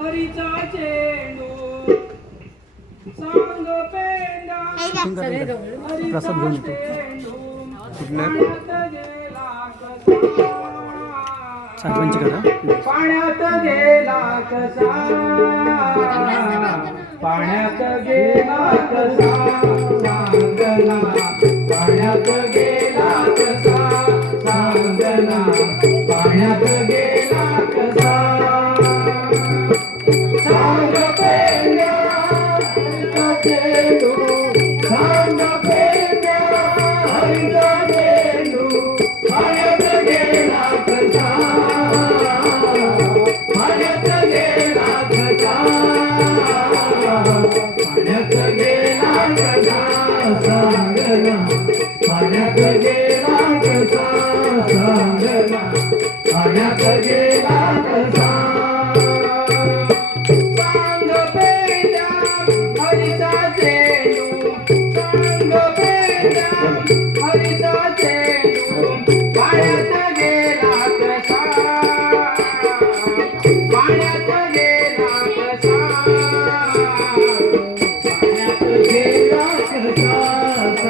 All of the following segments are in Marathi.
हरीचा चेंडू सांग पेंडा हरीचा चेंडू पाण्यात गेला कसा पाण्यात गेला कसा पाण्यात गेला कसा सांगना पाण्यात गेला कसा सांगना पाण्यात गेला कसा सांग पेंड्या हरीचा चेंडू सांग पेंड्या हरीचा चेंडू पाण्यात गेला कसा पाण्यात गेला कसा पाण्यात गेला कसा सांगना पाण्यात गेला कसा सांगना पाण्यात गेला कसा सांग पेंड्या हरीचा चेंडू सांग पेंड्या हरीचा चेंडू पाण्यात गेला कसा पाण्यात गेला कसा पाण्यात गेला कसा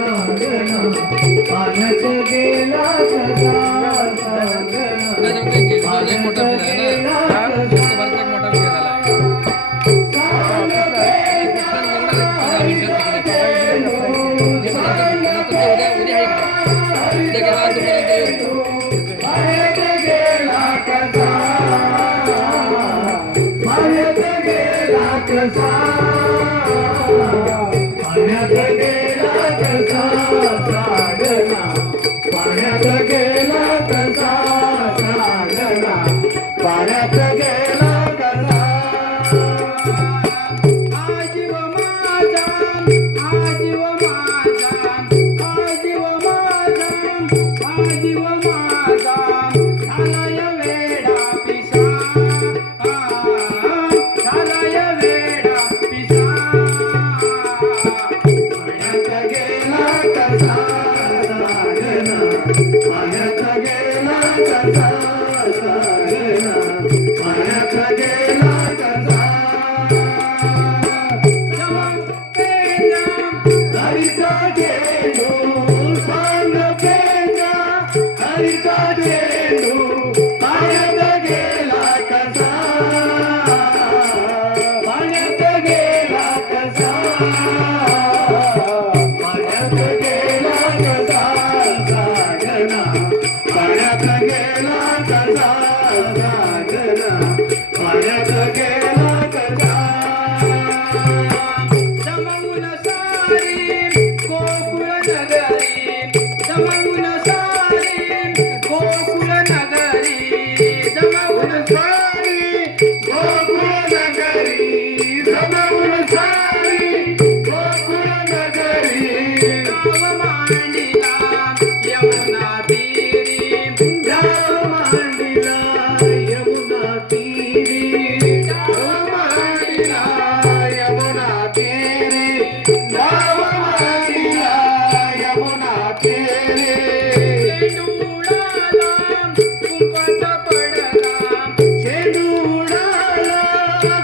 सांगना पाण्यात गेला कसा पाण्यात गेला कसा सांगना पाण्यात गेला कसा सांगना पाण्यात गेला कसा आजीव माझा आजीव माझा आजीव माझा आजीव माझा झालाय वेडा पिसा झालाय वेडा पिसा पाण्यात गेला कसा सांगना पाण्यात गेला कसा सांगना पाण्यात गेला कसा पेंड्या हरीचा चेंडू सांग पेंड्या हरीचा चेंडू पाण्यात गेला कसा पाण्यात गेला कसा पाण्यात गेला कसा सांगना पाण्यात गेला कसा सांगना पाण्यात गेला कसा जमवून सारी गोकुळ नगरी जमवून सारी गोकुळ नगरी जमवून सारी गोकुळ नगरी जमवून सारी गोकुळ नगरी गाव मांडिला यमुना तीरी गाव मांडिला यमुना तीरी गाव मांडिला यमुना तीरी गाव मांडिला यमुना तीरी चेंडू उडाला कुंपात पडला चेंडू उडाला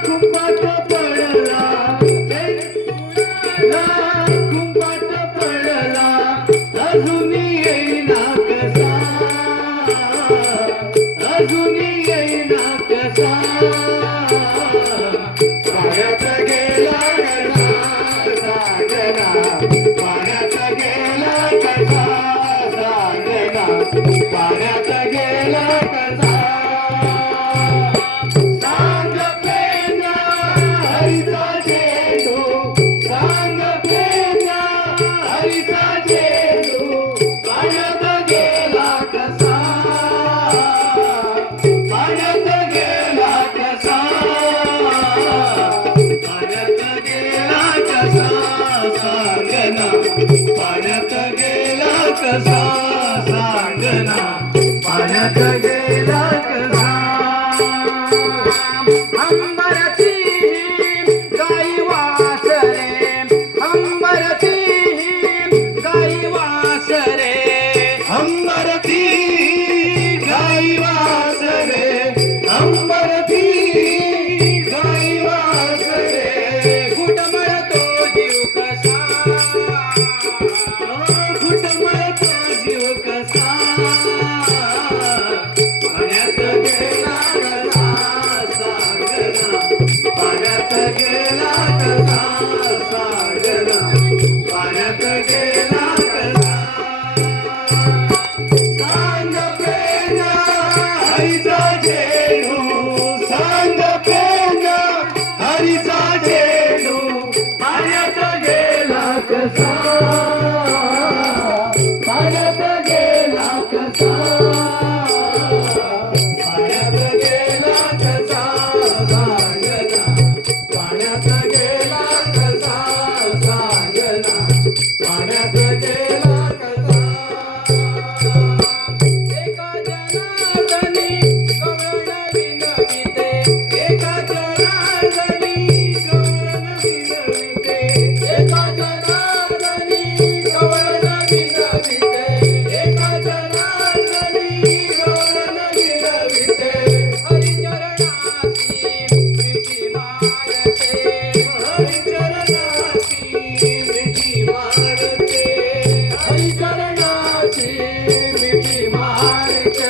कुंपात पडला चेंडू उडाला कुंपात पडला अजून येईना कसा अजून येईना कसा पाण्यात गेला कसा सांगना पाण्यात गेला कसा सांगना पाण्यात गेला कसा सांग पेंड्या हरीचा चेंडू सांग पेंड्या हरीचा चेंडू पाण्यात गेला कसा पाण्यात गेला कसा पाण्यात गेला कसा सांगना पाण्यात गेला कसा सांगना पाण्यात गेला कसा अंबरची गाई वासरे अंबरची गाई वासरे अंबरची गाई वासरे अंबरची गाई पाण्यात गेला कसा साजना पाण्यात गेला कसा सांग पेना हरीचा झेंडू सांग पेना हरीचा झेंडू पाण्यात गेला कसा पाण्यात गेला कसा पाण्यात गेला कसा सांगना पाण्यात गेला कसा सांगना पाण्यात गेला कसा एका जनार्दनी गवळण विनविते एका जनार्दनी गवळण विनविते एका जनार्दनी गवळण विनविते एका जनार्दनी गवळण विनविते हरिचरणासी प्रीती मारते हरिचरणासी